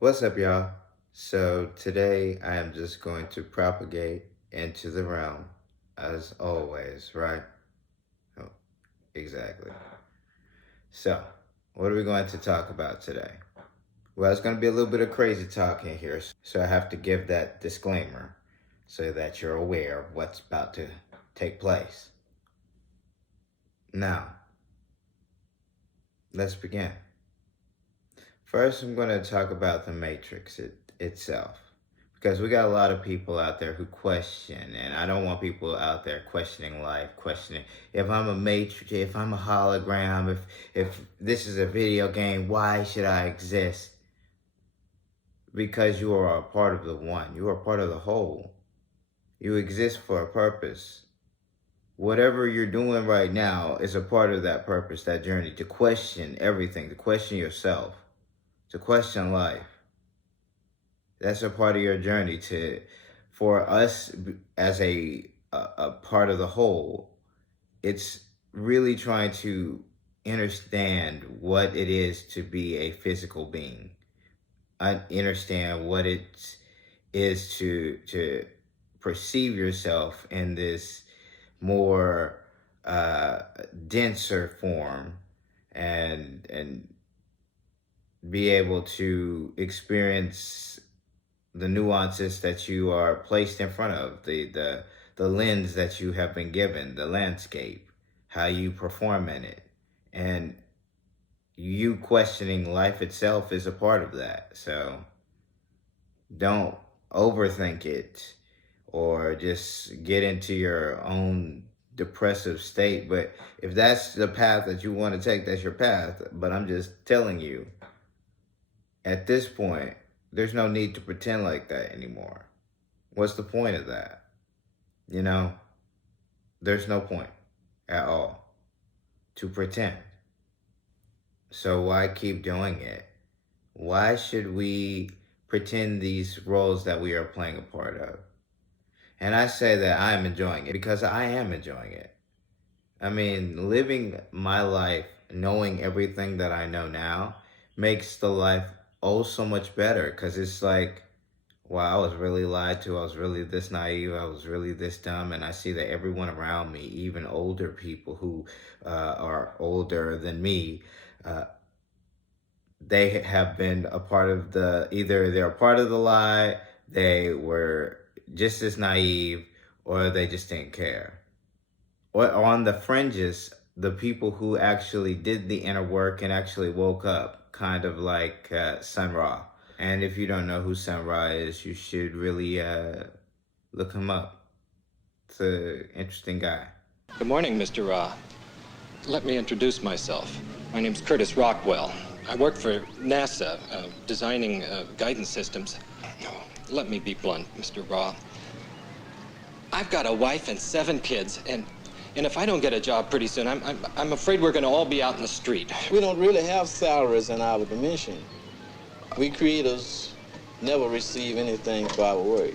What's up, y'all? So today I am just going to propagate into the realm, as always, right? Oh, exactly. So, what are we going to talk about today? Well, it's going to be a little bit of crazy talk in here, so I have to give that disclaimer so that you're aware of what's about to take place. Now, let's begin. First, I'm going to talk about the Matrix itself. Because we got a lot of people out there who question, and I don't want people out there questioning life, questioning if I'm a matrix, if I'm a hologram, if this is a video game, why should I exist? Because you are a part of the one. You are part of the whole. You exist for a purpose. Whatever you're doing right now is a part of that purpose, that journey, to question everything, to question yourself, to question life. That's a part of your journey for us as a part of the whole. It's really trying to understand what it is to be a physical being. Understand what it is to perceive yourself in this more denser form and be able to experience the nuances that you are placed in front of, the lens that you have been given, the landscape, how you perform in it. And you questioning life itself is a part of that. So don't overthink it or just get into your own depressive state. But if that's the path that you want to take, that's your path. But I'm just telling you, at this point, there's no need to pretend like that anymore. What's the point of that? You know, there's no point at all to pretend. So why keep doing it? Why should we pretend these roles that we are playing a part of? And I say that I'm enjoying it because I am enjoying it. I mean, living my life, knowing everything that I know now, makes the life so much better, because it's like, wow, I was really lied to. I was really this naive. I was really this dumb. And I see that everyone around me, even older people who are older than me, they have been a part of either they're a part of the lie, they were just as naive, or they just didn't care. Or on the fringes, the people who actually did the inner work and actually woke up, kind of like Sun Ra. And if you don't know who Sun Ra is, you should really look him up. It's an interesting guy. Good morning, Mr. Ra. Let me introduce myself. My name's Curtis Rockwell. I work for NASA, designing guidance systems. Let me be blunt, Mr. Ra. I've got a wife and 7 kids, and if I don't get a job pretty soon, I'm afraid we're going to all be out in the street. We don't really have salaries in our dimension. We creators never receive anything for our work.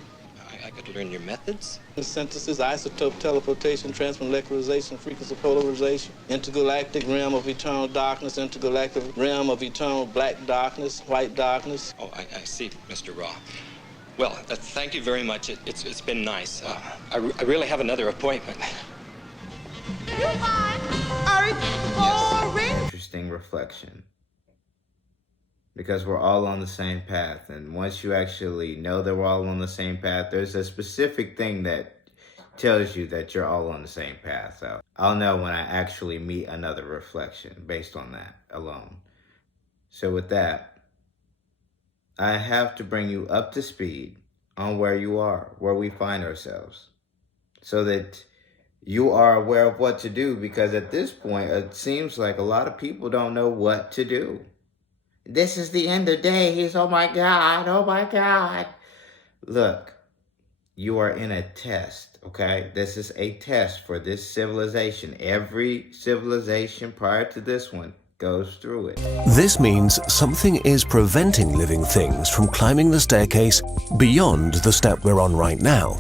I got to learn your methods? Synthesis, isotope teleportation, transmolecularization, frequency polarization, intergalactic realm of eternal darkness, intergalactic realm of eternal black darkness, white darkness. Oh, I see, Mr. Ra. Well, thank you very much. It's been nice. I really have another appointment. You are boring. Interesting reflection. Because we're all on the same path. And once you actually know that we're all on the same path, there's a specific thing that tells you that you're all on the same path. So I'll know when I actually meet another reflection based on that alone. So with that, I have to bring you up to speed on where you are, where we find ourselves, so that you are aware of what to do, because at this point, it seems like a lot of people don't know what to do. This is the end of days. Oh my God. Oh my God. Look, you are in a test, okay? This is a test for this civilization. Every civilization prior to this one goes through it. This means something is preventing living things from climbing the staircase beyond the step we're on right now.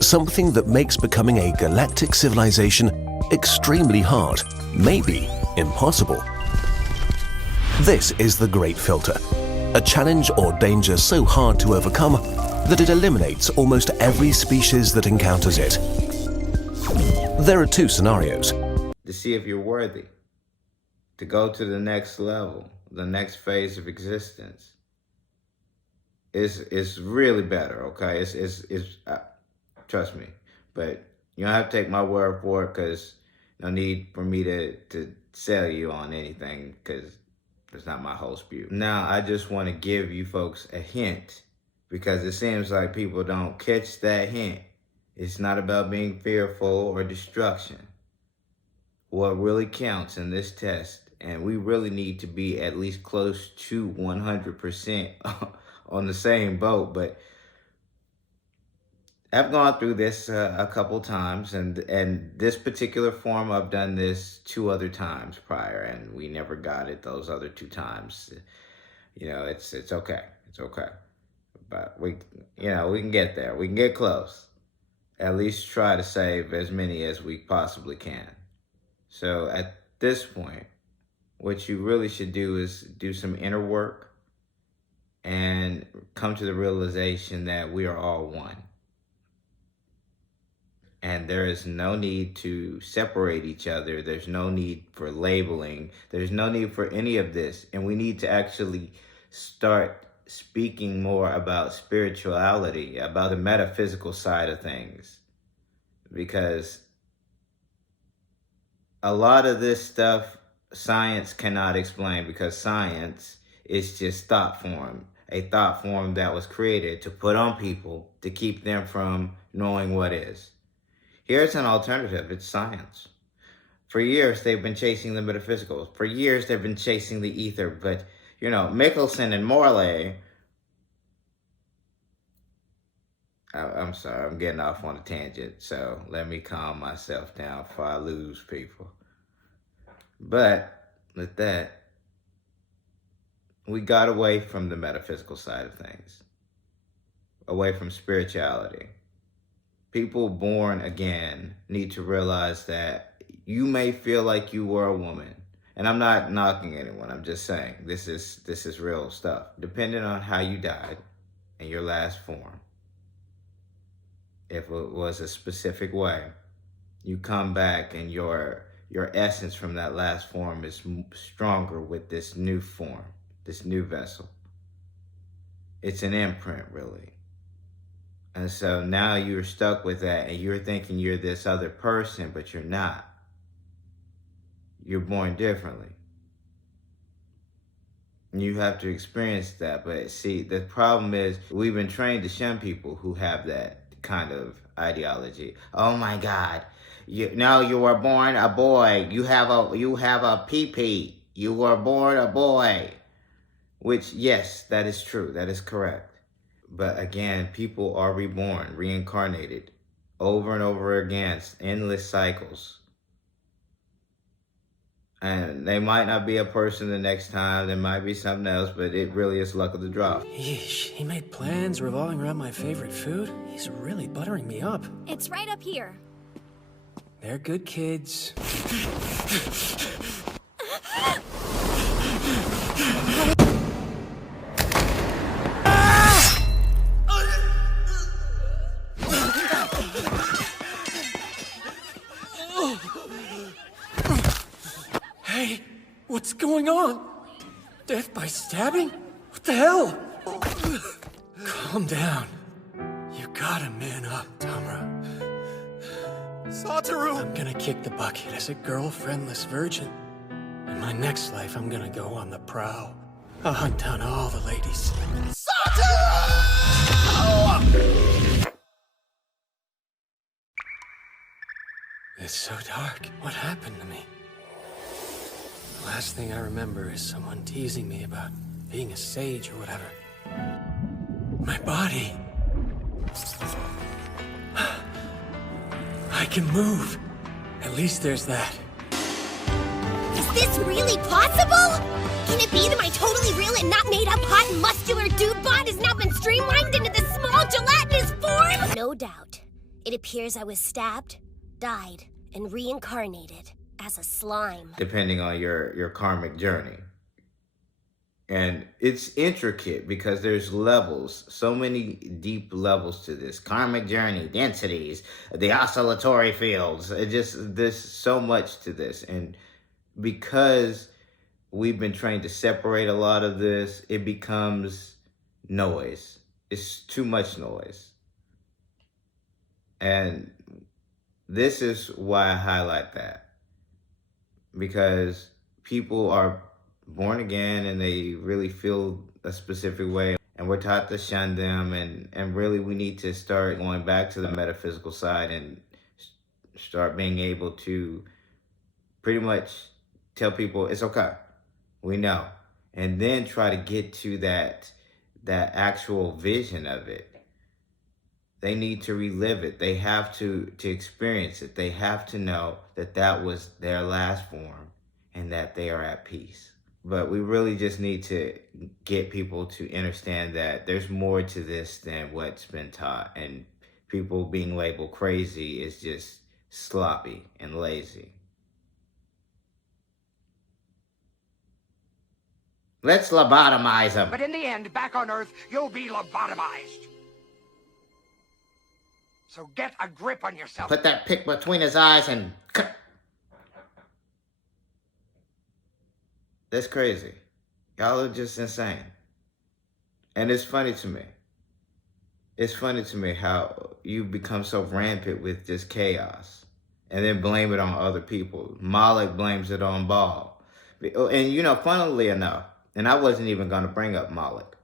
Something that makes becoming a galactic civilization extremely hard, maybe impossible. This is the Great Filter, a challenge or danger so hard to overcome that it eliminates almost every species that encounters it. There are two scenarios. To see if you're worthy to go to the next level, the next phase of existence. It's really better, okay? Trust me. But you don't have to take my word for it, because no need for me to sell you on anything, because it's not my whole spew. Now, I just want to give you folks a hint, because it seems like people don't catch that hint. It's not about being fearful or destruction. What really counts in this test, and we really need to be at least close to 100% on the same boat, but I've gone through this a couple times, and this particular form, I've done this 2 other times prior, and we never got it those other 2 times. You know, it's okay. It's okay. But we can get there. We can get close. At least try to save as many as we possibly can. So at this point, what you really should do is do some inner work and come to the realization that we are all one. And there is no need to separate each other. There's no need for labeling. There's no need for any of this. And we need to actually start speaking more about spirituality, about the metaphysical side of things. Because a lot of this stuff science cannot explain, because science is just thought form. A thought form that was created to put on people to keep them from knowing what is. Here's an alternative. It's science. For years, they've been chasing the metaphysical. For years, they've been chasing the ether. But, Mickelson and Morley... I'm sorry, I'm getting off on a tangent, so let me calm myself down before I lose people. But, with that, we got away from the metaphysical side of things. Away from spirituality. People born again need to realize that you may feel like you were a woman. And I'm not knocking anyone, I'm just saying this is real stuff. Depending on how you died in your last form, if it was a specific way, you come back and your essence from that last form is stronger with this new form, this new vessel. It's an imprint, really. And so now you're stuck with that, and you're thinking you're this other person, but you're not. You're born differently. And you have to experience that. But see, the problem is we've been trained to shun people who have that kind of ideology. Oh my God. You were born a boy. You have a pee-pee. You were born a boy. Which, yes, that is true. That is correct. But again, people are reborn, reincarnated, over and over again, endless cycles. And they might not be a person the next time, there might be something else, but it really is luck of the draw. Yeesh, he made plans revolving around my favorite food? He's really buttering me up. It's right up here. They're good kids. Hey, what's going on? Death by stabbing? What the hell? Calm down. You gotta man up, Tamra. Satoru! I'm gonna kick the bucket as a girlfriendless virgin. In my next life, I'm gonna go on the prowl. I'll hunt down all the ladies. Satoru! It's so dark. What happened to me? The last thing I remember is someone teasing me about being a sage or whatever. My body. I can move. At least there's that. Is this really possible? Can it be that my totally real and not made up hot and muscular dude bod has now been streamlined into this small gelatinous form? No doubt. It appears I was stabbed, died, and reincarnated as a slime. Depending on your karmic journey. And it's intricate because there's levels, so many deep levels to this. Karmic journey, densities, the oscillatory fields. There's so much to this. And because we've been trained to separate a lot of this, it becomes noise. It's too much noise. And this is why I highlight that. Because people are born again and they really feel a specific way, and we're taught to shun them, and really we need to start going back to the metaphysical side and start being able to pretty much tell people it's okay, we know, and then try to get to that actual vision of it. They need to relive it. They have to experience it. They have to know that that was their last form and that they are at peace. But we really just need to get people to understand that there's more to this than what's been taught. And people being labeled crazy is just sloppy and lazy. Let's lobotomize them. But in the end, back on Earth, you'll be lobotomized. So get a grip on yourself. Put that pick between his eyes and cut. That's crazy. Y'all are just insane. And it's funny to me. It's funny to me how you become so rampant with just chaos and then blame it on other people. Moloch blames it on Baal. And you know, funnily enough, and I wasn't even going to bring up Moloch.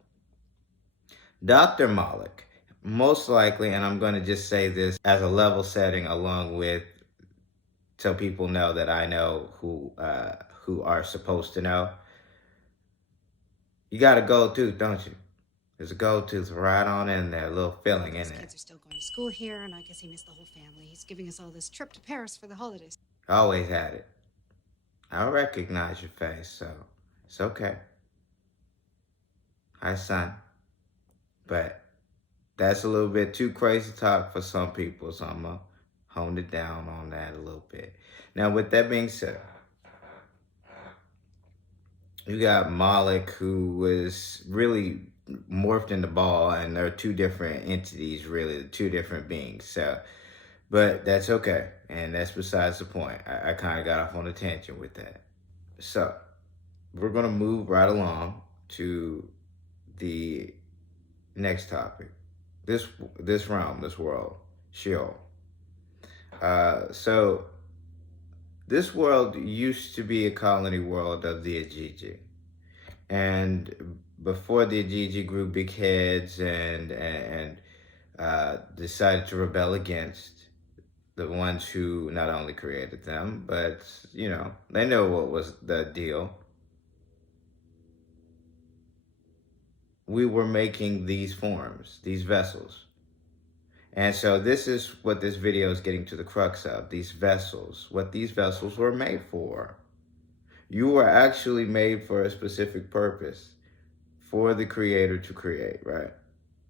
Dr. Moloch, most likely, and I'm going to just say this as a level setting along with, so people know that I know who are supposed to know. You got a gold tooth, don't you? There's a gold tooth right on in there, a little filling in there. Kids are still going to school here, and I guess he missed the whole family. He's giving us all this trip to Paris for the holidays. Always had it. I recognize your face, so it's okay. Hi, son. But that's a little bit too crazy talk for some people, so I'm going to hone it down on that a little bit. Now, with that being said, you got Moloch, who was really morphed into Baal, and they're two different entities, really, two different beings. So, but that's okay, and that's besides the point. I kind of got off on a tangent with that. So, we're going to move right along to the next topic. This realm, this world, Sheol. So, this world used to be a colony world of the Ajiji. And before the Ajiji grew big heads and decided to rebel against the ones who not only created them, but, you know, they know what was the deal. We were making these forms, these vessels. And so this is what this video is getting to the crux of, these vessels, what these vessels were made for. You were actually made for a specific purpose, for the Creator to create, right?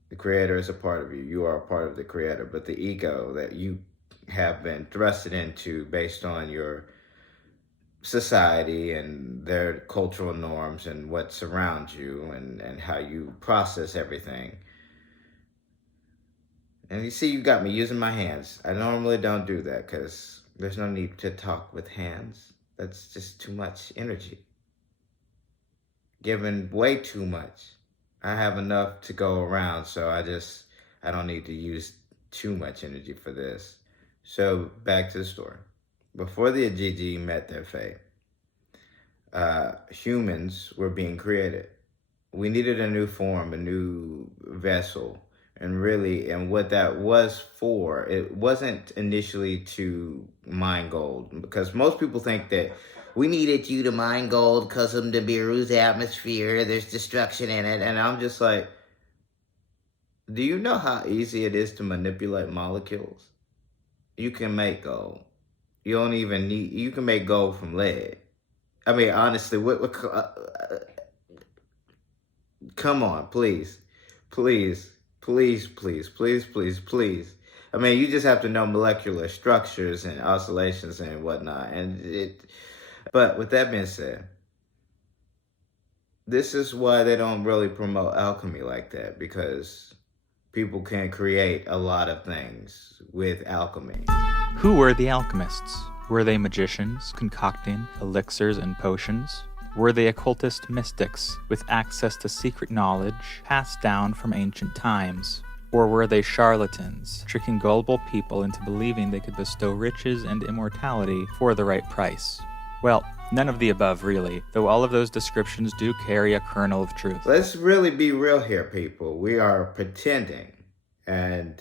The Creator is a part of you. You are a part of the Creator, but the ego that you have been thrusted into based on your society and their cultural norms and what surrounds you and how you process everything. And you see, you got me using my hands. I normally don't do that because there's no need to talk with hands. That's just too much energy. Giving way too much. I have enough to go around, so I don't need to use too much energy for this. So back to the story. Before the Ajiji met their fate, humans were being created. We needed a new form, a new vessel. And what that was for, it wasn't initially to mine gold. Because most people think that we needed you to mine gold because of the Nibiru's atmosphere, there's destruction in it. And I'm just like, do you know how easy it is to manipulate molecules? You can make gold. You don't even need, you can make gold from lead. I mean, honestly, come on, please. Please. Please, please, please, please, please. I mean, you just have to know molecular structures and oscillations and whatnot. But with that being said, This is why they don't really promote alchemy like that, because people can create a lot of things with alchemy. Who were the alchemists? Were they magicians concocting elixirs and potions? Were they occultist mystics with access to secret knowledge passed down from ancient times? Or were they charlatans, tricking gullible people into believing they could bestow riches and immortality for the right price? Well, none of the above, really, though all of those descriptions do carry a kernel of truth. Let's really be real here, people. We are pretending. And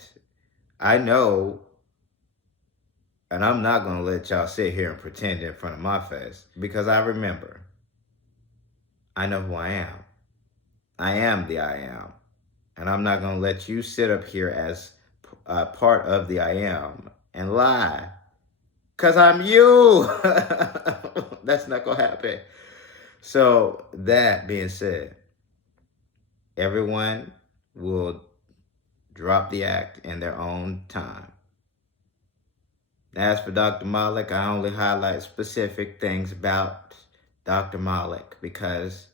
I know, and I'm not going to let y'all sit here and pretend in front of my face, because I remember. I know who I am. I am the I am. And I'm not going to let you sit up here as part of the I am and lie. Because I'm you. That's not going to happen. So that being said, everyone will drop the act in their own time. As for Dr. Moloch, I only highlight specific things about Dr. Moloch because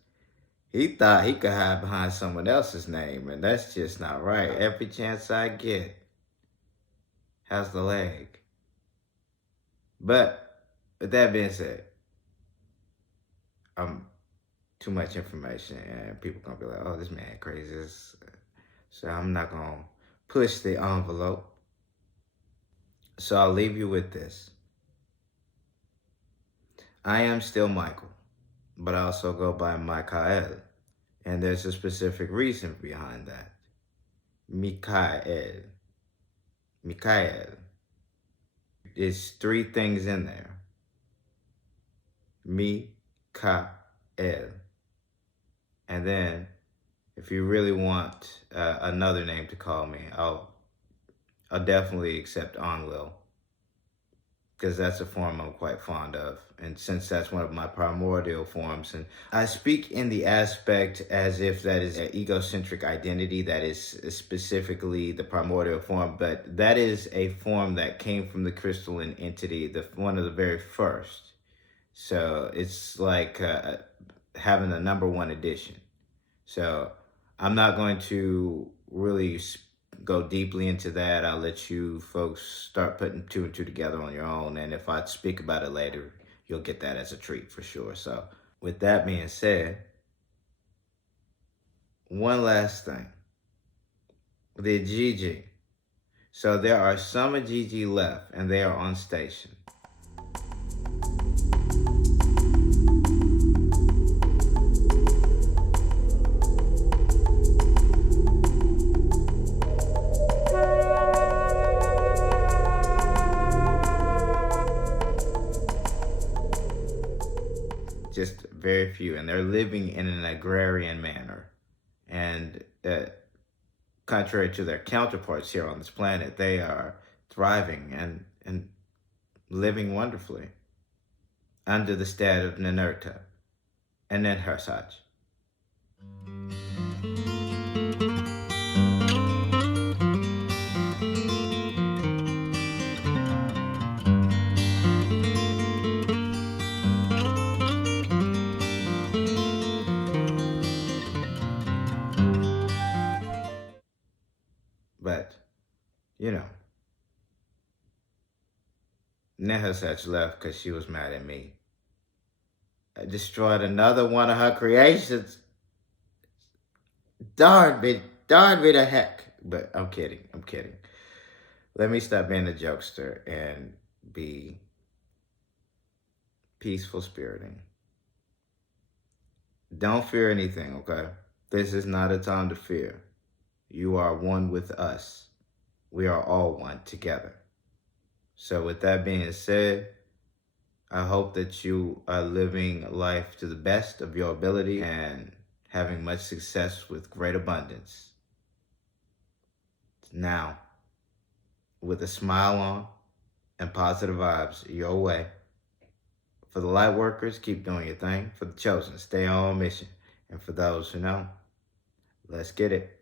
he thought he could hide behind someone else's name, and that's just not right. Every chance I get, how's the leg? But with that being said, too much information, and people gonna be like, "Oh, this man crazy." So I'm not gonna push the envelope. So I'll leave you with this. I am still Michael, but I also go by MiKa'El. And there's a specific reason behind that. MiKa'El. MiKa'El. There's three things in there. MiKa'El. And then, if you really want another name to call me, I'll definitely accept Onwell, because that's a form I'm quite fond of. And since that's one of my primordial forms, and I speak in the aspect as if that is an egocentric identity that is specifically the primordial form, but that is a form that came from the crystalline entity, one of the very first. So it's like having the #1 edition. So I'm not going to really go deeply into that. I'll let you folks start putting 2 and 2 together on your own. And if I speak about it later, you'll get that as a treat for sure. So with that being said, one last thing. The Gigi. So there are some Gigi left, and they are on station. Just very few, and they're living in an agrarian manner. And contrary to their counterparts here on this planet, they are thriving and living wonderfully under the stead of Ninurta and Ninhursag. But, you know, Ninhursag left because she was mad at me. I destroyed another one of her creations. Darn me to heck. But I'm kidding. Let me stop being a jokester and be peaceful spiriting. Don't fear anything, okay? This is not a time to fear. You are one with us. We are all one together. So with that being said, I hope that you are living life to the best of your ability and having much success with great abundance. Now, with a smile on and positive vibes your way. For the light workers, keep doing your thing. For the chosen, stay on mission. And for those who know, let's get it.